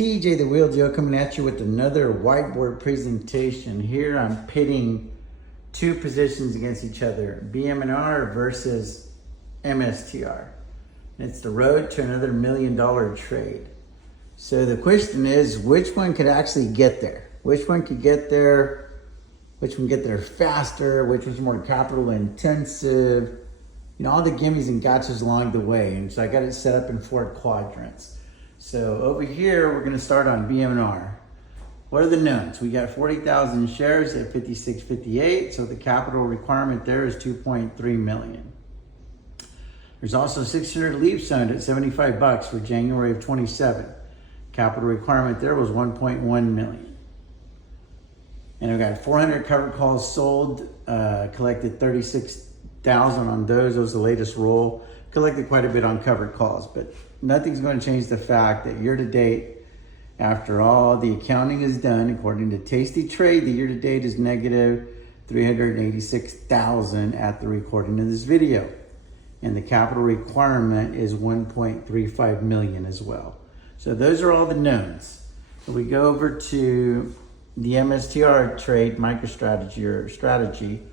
TJ the Wheel Deal coming at you with another whiteboard presentation. Here I'm pitting two positions against each other, BM&R versus MSTR. It's the road to another $1 million trade. So the question is, which one could actually get there? Which one could get there? Which one get there faster? Which one's more capital intensive? You know, all the gimmies and gotchas along the way. And so I got it set up in 4 quadrants. So over here, we're gonna start on BM&R. What are the knowns? We got 40,000 shares at 56.58. So the capital requirement there is 2.3 million. There's also 600 leaps owned at 75 bucks for January of 27. Capital requirement there was 1.1 million. And we've got 400 covered calls sold, collected 36,000 on those. Those are the latest roll. Collected quite a bit on covered calls, but nothing's going to change the fact that year to date, after all the accounting is done, according to Tasty Trade, the year to date is negative 386,000 at the recording of this video. And the capital requirement is 1.35 million as well. So those are all the knowns. So we go over to the MSTR trade MicroStrategy or strategy.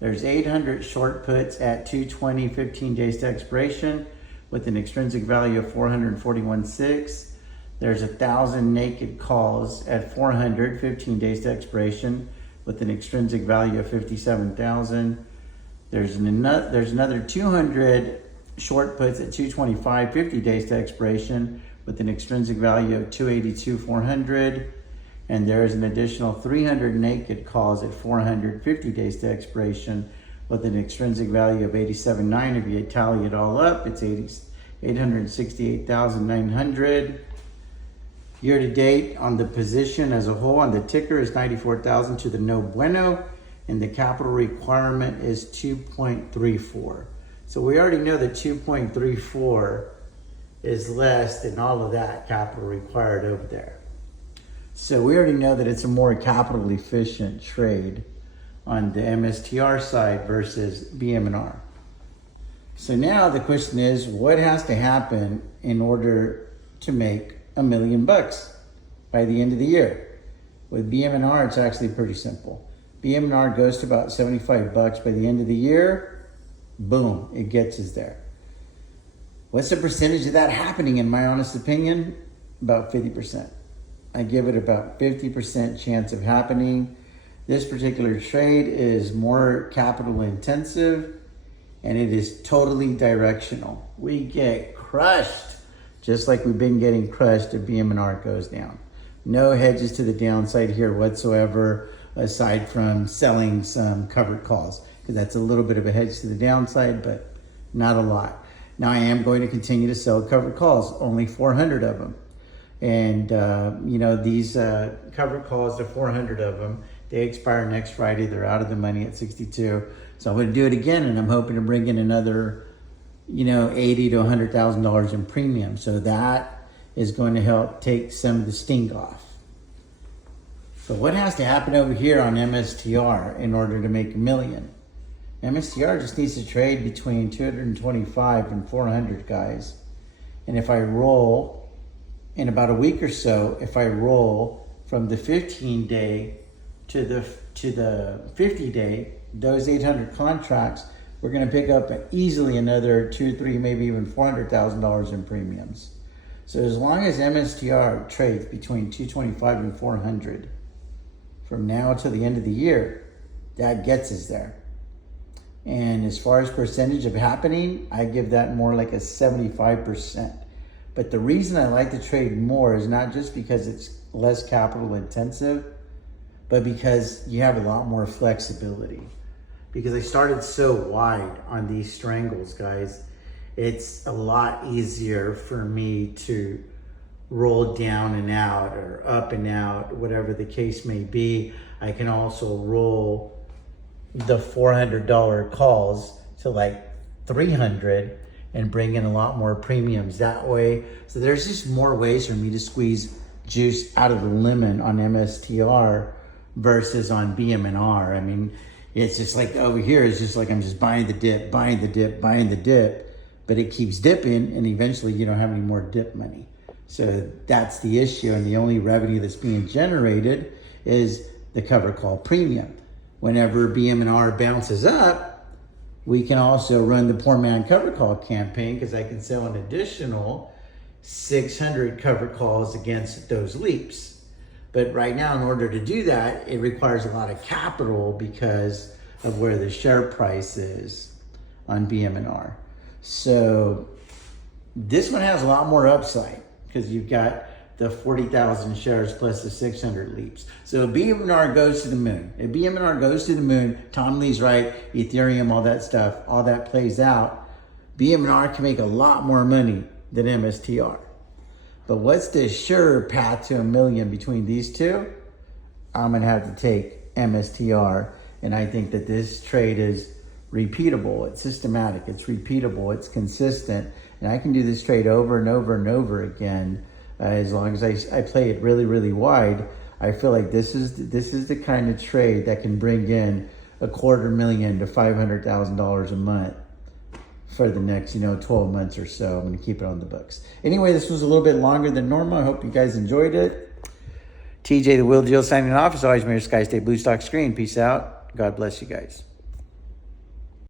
There's 800 short puts at 220, 15 days to expiration with an extrinsic value of 441.6. There's 1,000 naked calls at 400, 15 days to expiration with an extrinsic value of 57,000. There's another 200 short puts at 225, 50 days to expiration with an extrinsic value of 282,400. And there's an additional 300 naked calls at 450 days to expiration with an extrinsic value of 87.9. If you tally it all up, it's 868,900. Year to date on the position as a whole on the ticker is 94,000 to the no bueno, and the capital requirement is 2.34. So we already know that 2.34 is less than all of that capital required over there. So we already know that it's a more capital efficient trade on the MSTR side versus BM&R. So now the question is, what has to happen in order to make $1 million bucks by the end of the year? With BM&R, it's actually pretty simple. BM&R goes to about 75 bucks by the end of the year. Boom, it gets us there. What's the percentage of that happening, in my honest opinion? About 50%. I give it about 50% chance of happening. This particular trade is more capital intensive and it is totally directional. We get crushed just like we've been getting crushed if BM&R goes down. No hedges to the downside here whatsoever, aside from selling some covered calls, because that's a little bit of a hedge to the downside, but not a lot. Now I am going to continue to sell covered calls, only 400 of them. And, you know, these covered calls, the 400 of them, they expire next Friday. They're out of the money at 62. So I'm going to do it again, and I'm hoping to bring in another, you know, $80,000 to $100,000 in premium. So that is going to help take some of the sting off. So what has to happen over here on MSTR in order to make $1 million? MSTR just needs to trade between 225 and 400, guys. And if I roll in about a week or so, if I roll from the 15-day to the 50-day, those 800 contracts, we're going to pick up easily another $200,000, $300,000, maybe even $400,000 in premiums. So as long as MSTR trades between 225 and 400 from now till the end of the year, that gets us there. And as far as percentage of happening, I give that more like a 75%. But the reason I like to trade more is not just because it's less capital intensive, but because you have a lot more flexibility. Because I started so wide on these strangles, guys, it's a lot easier for me to roll down and out or up and out, whatever the case may be. I can also roll the $400 calls to like 300 and bring in a lot more premiums that way. So there's just more ways for me to squeeze juice out of the lemon on MSTR versus on BM&R. I mean, it's just like over here, it's just like I'm just buying the dip, buying the dip, buying the dip, but it keeps dipping and eventually you don't have any more dip money. So that's the issue, and the only revenue that's being generated is the cover call premium. Whenever BM&R bounces up, we can also run the poor man cover call campaign, because I can sell an additional 600 cover calls against those leaps. But right now, in order to do that, it requires a lot of capital because of where the share price is on BM&R. So this one has a lot more upside, because you've got the 40,000 shares plus the 600 leaps. So if BM&R goes to the moon, Tom Lee's right, Ethereum, all that stuff, all that plays out, BM&R can make a lot more money than MSTR. But what's the sure path to $1 million between these two? I'm gonna have to take MSTR, and I think that this trade is repeatable, it's systematic, it's repeatable, it's consistent, and I can do this trade over and over and over again. As long as I play it really, really wide, I feel like this is the kind of trade that can bring in $250,000 to $500,000 a month for the next 12 months or so. I'm going to keep it on the books. Anyway, this was a little bit longer than normal. I hope you guys enjoyed it. TJ the Wheel Deal signing off. As always, may your sky stay blue, stock screen. Peace out. God bless you guys.